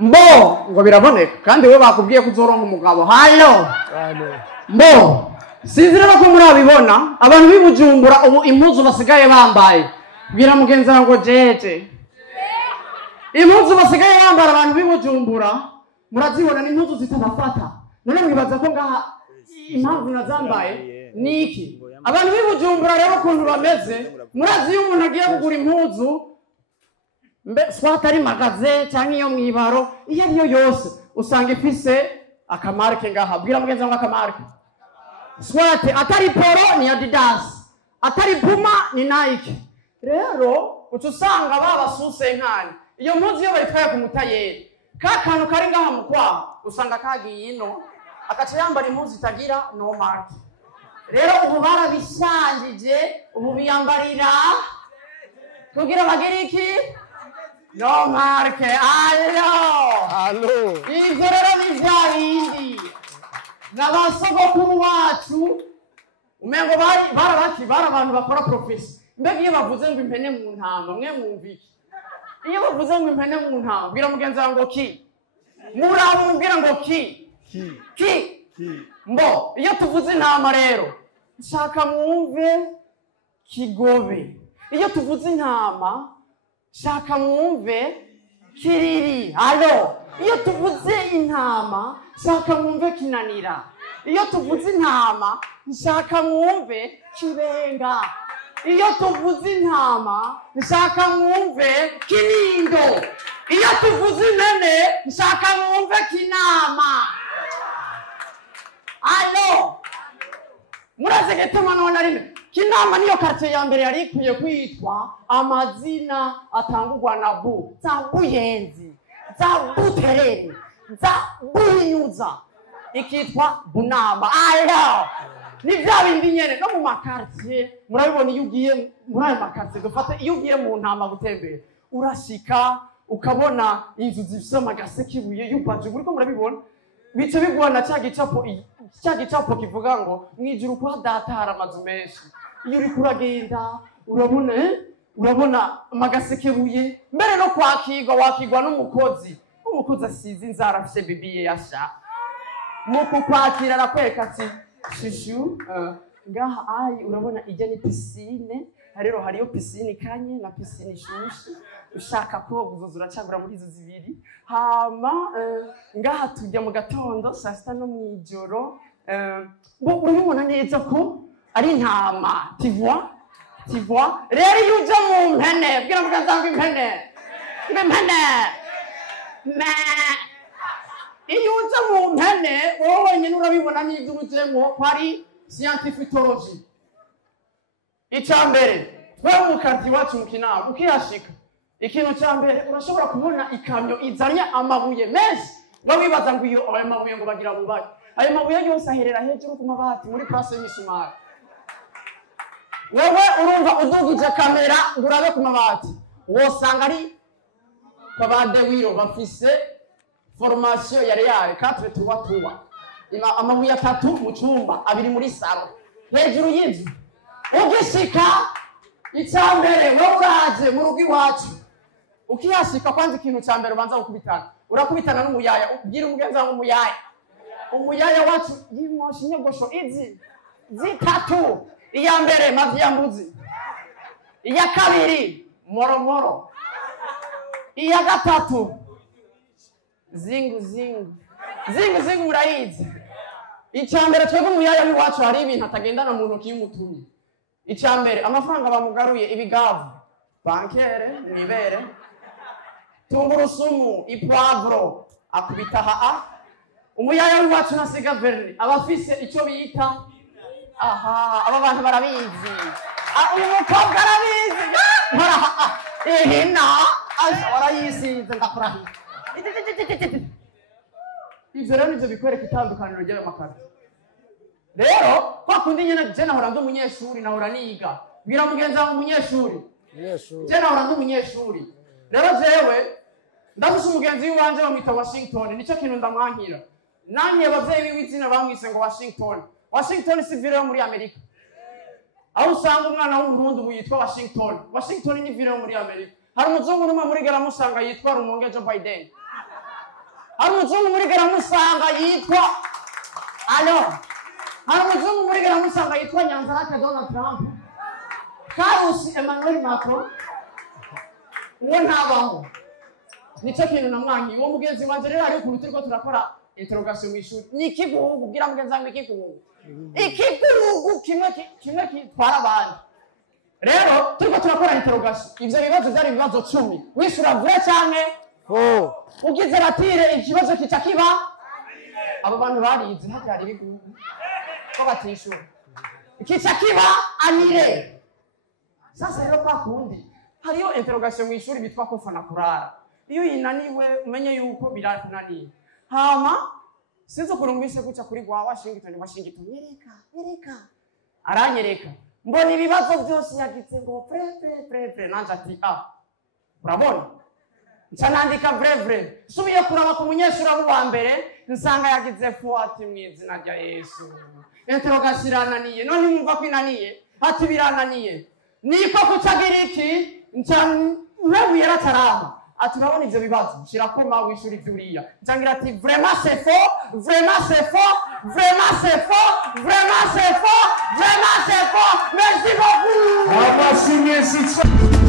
mbo ngo biraboneka kandi we bakubwiye kuzoronka umugabo hayo mbo sinzi rero ko murabibona abantu bibujumbura ubu impuzu basigaye bambaye bwira mugenzi ngo jeje impuzu basigaye bambara abantu bibujumbura murazibona n'impuzu zitabafata none mwibaza ko ngaha impamvu nazambaye niki abantu bibujumbura rero ukuntu bameze murazi iyo umuntu agiye kugura impuzu swat ari magaze cyangwa iyo mwibaro iyo ariyo yose usanga ifise akamarke ngaha bwira mugenzi ngo akamarke swat atari Polo ni Adidas atari Puma ni Nike rero ucusanga babasuse nkani iyo mpuzu yo bayitwaye ku mutayeri kakantu kari ngaha mu kwa usanga kagiye ino akaca yambara impuzu itagira no mark rero ubu barabishanjije ubu biyambarira kugira bagire iki no mark allo ivyo rero bivyabindi n'abasogokuru wacu umengo bari abantu bakora profesi mbega iyo bavuze ngo impene mu ntama mwe mwumviki iyo bavuze ngo impene mu ntama bwira mugenzi ngo ki murabubwira ngo ki mbo iyo tuvuze intama rero nshaka mwumve kigobe iyo tuvuze intama shaka mwumve kiriri allo iyo tuvuze intama shaka mwumve kinanira iyo tuvuze intama shaka mwumve kibenga iyo tuvuze intama nshaka mwumve kinindo iyo tuvuze impene nshaka mwumve kinama allo muraze getema none rimwe kinama niyo quartier ya mbere yari ikwiye kwitwa amazina atangurwa na bu za buyenzi za buterere za bunyuza ikitwa bunama allo ni vya bindi nyene no mu makartier murabibona iyo ugiye muri ayo makartier dufate iyo ugiye mu ntama gutembera urashika ukabona inzu zifise amagase kibuye yupaje uriko murabibona bice bigwana cya gicapo kivuga ngo mwijuru kwa data hari amazu menshi iyo uri kuragenda urabona amagase kibuye mbere no wakigwa n'umukozi asize inzara afise bibiye yasha muko kwakira arakwereka ati shushu ngaha ayi urabona ijya ni piscine rero hariyo piscine kanye na piscine shushu ushaka koga uzozura cyagura muri izo zibiri hama ngaha tujya mu gatondo saa sita no mwijoro bo urabona neza ko ari intama tivwa rero iyo uja mu mpene bwira muganza ngo impene iyo uja mu mpene wowe nyine urabibona n'ibyo urujemo kwari scientificology icambere twa mu karti wacu mu kinama ukihashika ikintu cyambere urashobora kubona ikamyo izanye amabuye menshi ngo wibaza ngo iyo ayo mabuye ngo bagira bubaye ayo mabuye yose aherera hejuru ku mabati muri place y'isumari wewe urumva udugije kamera ngurabe ku mabati wosanga ari kwa badewiro bafise formation ya real 4 tuba amabuye 3 mu cyumba abiri muri salo hejuru y'inzu ugishika icambere wowe uraje mu rugo iwacu ukiyashika kwanza ikintu cyambere ubanza urakubitana n'umuyaya ubwira umugenza ngo umuyaya wacu yimosha inyogosho izi zitatu iya mbere mavi ya mbuzi iya kabiri moromoro iya gatatu zingu murayizi icambere twebwe umuyaya w'iwacu hari ibintu atagendana mu ntoki y'umutumyi icambere amafaranga bamugaruye ibigavu bankere mwibere tungurusumu ipoivro akubita umuyaya w'iwacu nasiga verni abafise icyo bita aba bantu barabizi uyu mukobwa arabizi ihina warayisize ndakurahiye ivyo rero nivyo bikwereka itandukaniro ry'ayo makarita rero kwa kundi nyene je nahora ndi umunyeshuri nahora niga bwira mugenzi wawe umunyeshuri je nahora ndi umunyeshuri rero jewe ndafise umugenzi wanje bamwita Washington nico kintu ndamwankira namye abavyeyi b'izina bamwise ngo Washington si vile yo muri Amerika aho usanga umwana w'umurundi ubu yitwa Washington ni vile yo muri Amerika hari umuzungu n'umwe muri gara musanga yitwa Rumonge Joe Biden hari umuzungu muri garamusanga yitwa hari umuzungu muri garamusanga yitwa Nyanzarake Donald Trump, Karusi Emmanuel Macron, uwo ntabaho. Nico kintu namwangi uwo mugenzi wanje rero ari ku rutirwa turakora interrogation mw'ishuri. Ni ikigugu kugira mugenzi wangu ikigugu kimwe kitwara abandi. Rero turiko turakora interrogation, ivyo bibazo byari ibibazo 10 wishura vure canke ugize ratire ikibazo kica kiba abo bantu barize hacyari ibigugu ko batishura kica kiba anire. Sasa rero kwa kundi hariyo interrogation mw'ishuri bitwa kufana kurara. Iyo yinaniwe umenye yuko birakunaniye. Hama sinzo kurungwise guca kuri gwa Washington nyereka aranyereka mbona ibibazo byose yagize ngo pre nanje ati urabona nca nandika vrai subiye kuraba ku munyeshuri wa mbere nsanga yagize fuati mwizina rya Yesu. Interrogation irananiye none mwumva ko inaniye ati birananiye niko kucagira iki nca wewe yaratarama ati urabona ivyo bibazo shirakoma wishuri vyuriya ncangira ati vraiment c'est faux merci beaucoup.